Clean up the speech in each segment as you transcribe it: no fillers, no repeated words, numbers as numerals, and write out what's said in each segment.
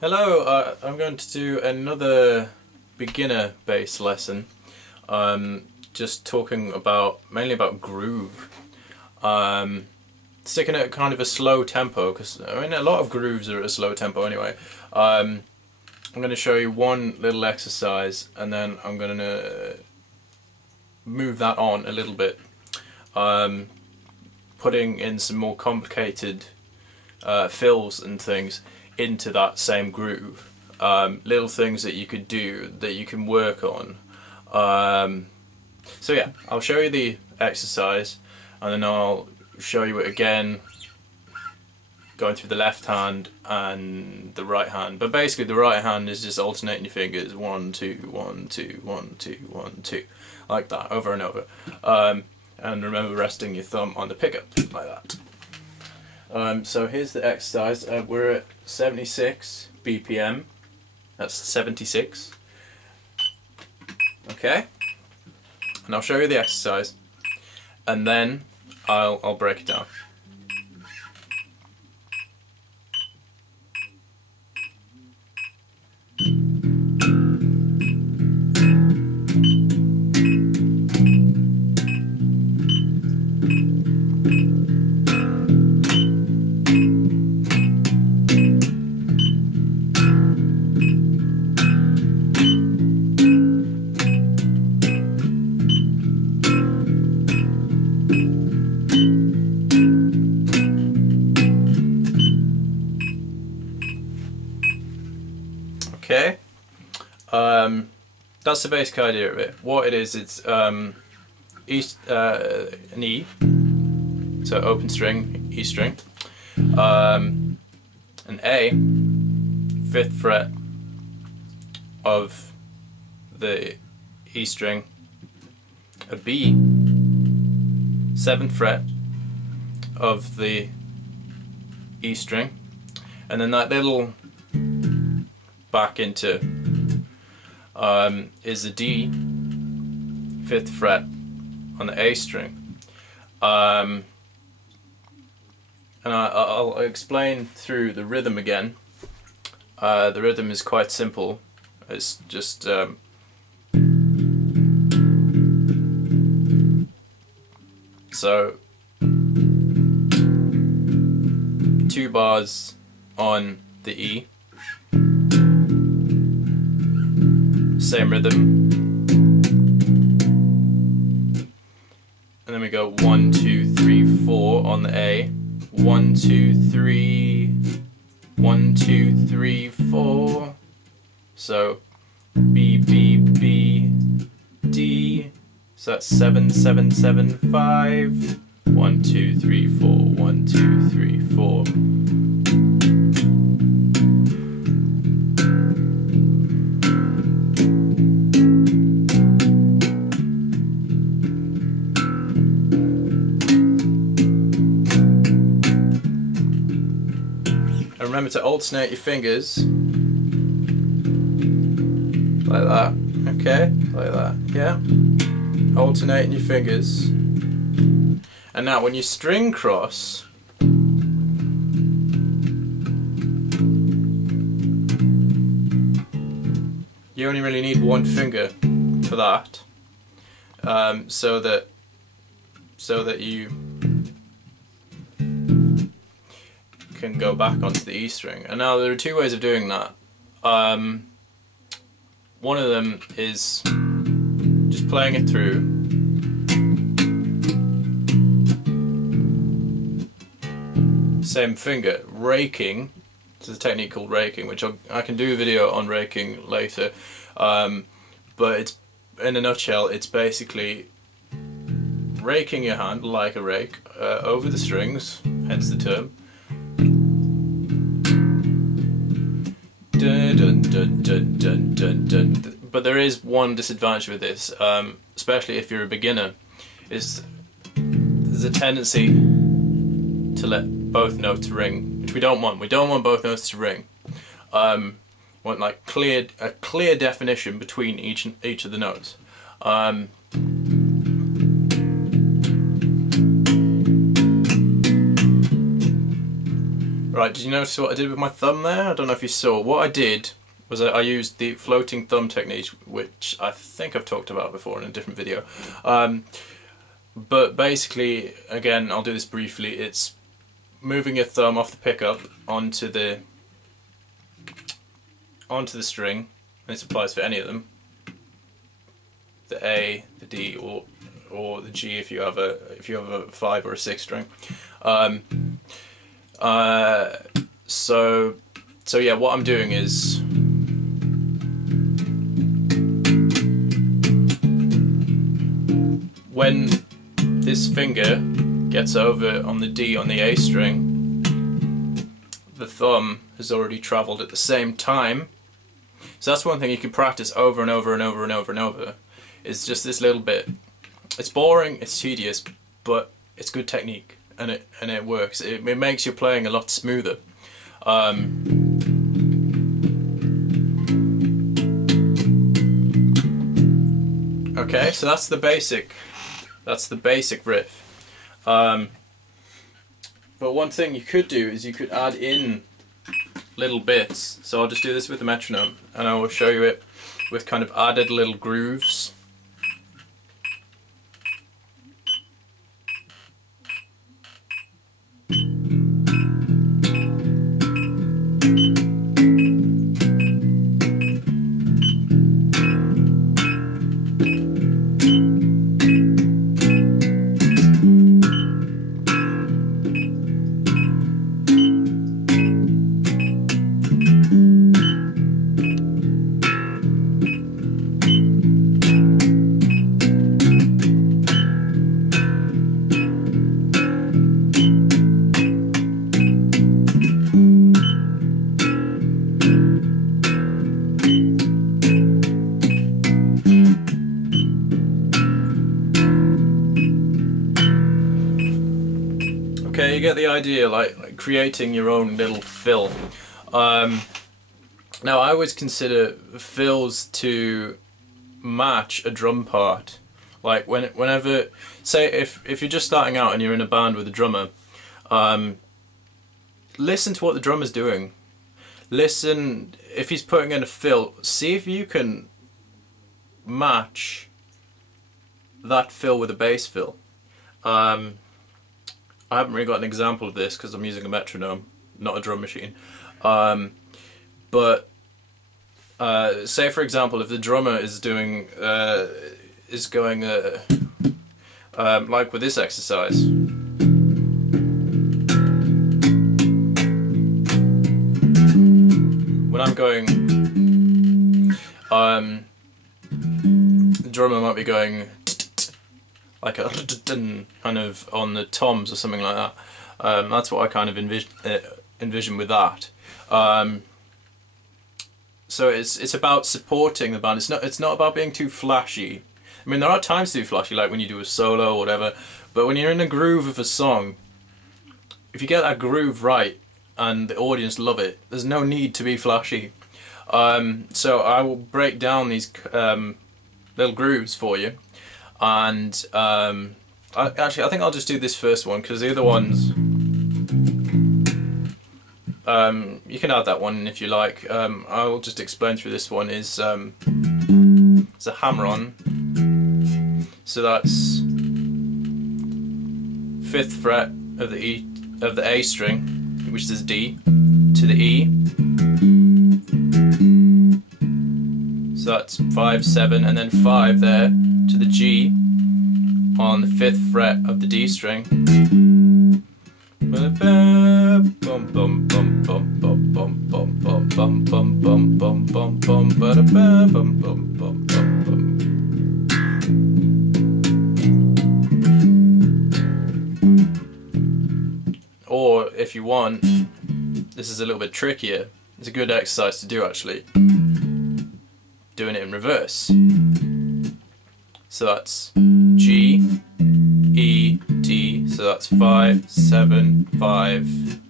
Hello, I'm going to do another beginner bass lesson, just talking mainly about groove. Sticking at kind of a slow tempo, because I mean a lot of grooves are at a slow tempo anyway. I'm going to show you one little exercise and then I'm going to move that on a little bit, putting in some more complicated fills and things into that same groove. Little things that you could do, that you can work on. So yeah, I'll show you the exercise and then I'll show you it again going through the left hand and the right hand. But basically the right hand is just alternating your fingers, 1, 2, 1, 2, 1, 2, 1, 2, like that, over and over. And remember resting your thumb on the pickup, like that. So here's the exercise. We're at 76 BPM. That's 76. Okay. And I'll show you the exercise, and then I'll break it down. Okay, that's the basic idea of it. What it is, it's an E, so open string, E string, an A, 5th fret of the E string, a B, 7th fret of the E string, and then that little back into is the D, 5th fret on the A string. And I'll explain through the rhythm again. The rhythm is quite simple. It's just so 2 bars on the E, same rhythm, and then we go 1, 2, 3, 4 on the A, 1, 2, 3, 1, 2, 3, 4, so B, B, B, D, so that's 7, 7, 7, 5, 1, 2, 3, 4, 1, 2, 3, 4. And remember to alternate your fingers, like that, okay, like that, yeah, alternating your fingers. And now when you string cross, you only really need one finger for that, so that you can go back onto the E string. And now there are 2 ways of doing that. One of them is just playing it through, same finger, raking. This is a technique called raking, which I can do a video on raking later, but it's, in a nutshell, it's basically raking your hand like a rake over the strings, hence the term. Dun, dun, dun, dun, dun, dun, dun. But there is one disadvantage with this, especially if you're a beginner, is there's a tendency to let both notes ring, which we don't want. We don't want both notes to ring. We want like a clear definition between each of the notes. Right, did you notice what I did with my thumb there? I don't know if you saw. What I did was I used the floating thumb technique, which I think I've talked about before in a different video. But basically, again, I'll do this briefly, it's moving your thumb off the pickup onto the string, and this applies for any of them. The A, the D, or the G if you have a 5 or a 6 string. So yeah, what I'm doing is when this finger gets over on the D on the A string, the thumb has already travelled at the same time. So that's one thing you can practice over and over and over and over and over. It's just this little bit. It's boring, it's tedious, but it's good technique, and it works. It makes your playing a lot smoother. Okay, so that's the basic riff. But one thing you could do is you could add in little bits. So I'll just do this with the metronome, and I will show you it with kind of added little grooves. Okay, you get the idea, like creating your own little fill. Now I always consider fills to match a drum part. Like whenever, say if you're just starting out and you're in a band with a drummer, listen to what the drummer's doing. Listen, if he's putting in a fill, see if you can match that fill with a bass fill. I haven't really got an example of this because I'm using a metronome, not a drum machine. But say for example, if the drummer is doing going like with this exercise. When I'm going, the drummer might be going like a kind of on the toms or something like that. That's what I kind of envision with that. So it's about supporting the band. It's not about being too flashy. I mean, there are times to be flashy, like when you do a solo or whatever. But when you're in the groove of a song, if you get that groove right and the audience love it, there's no need to be flashy. So I will break down these little grooves for you. And actually, I think I'll just do this first one because the other ones, you can add that one if you like. I'll just explain through this one. It's a hammer-on, so that's 5th fret of the A string, which is D, to the E. So that's 5, 7, and then 5 there to the G on the 5th fret of the D string. Or if you want, this is a little bit trickier. It's a good exercise to do actually. Doing it in reverse. So that's G, E, D, so that's 5, 7, 5.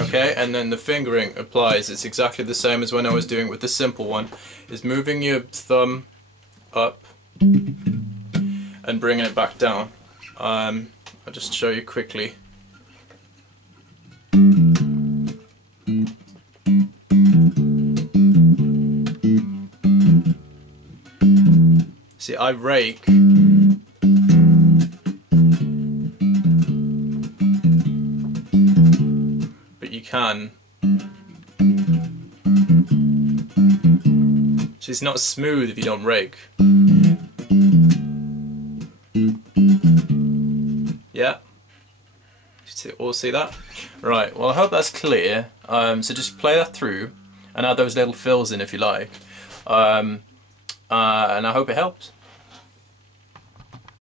Okay, and then the fingering applies. It's exactly the same as when I was doing it with the simple one. Is moving your thumb up and bringing it back down. I'll just show you quickly. See, I rake, but you can. So it's not smooth if you don't rake. Yeah? All see that? Right, well I hope that's clear. So just play that through and add those little fills in if you like. And I hope it helps.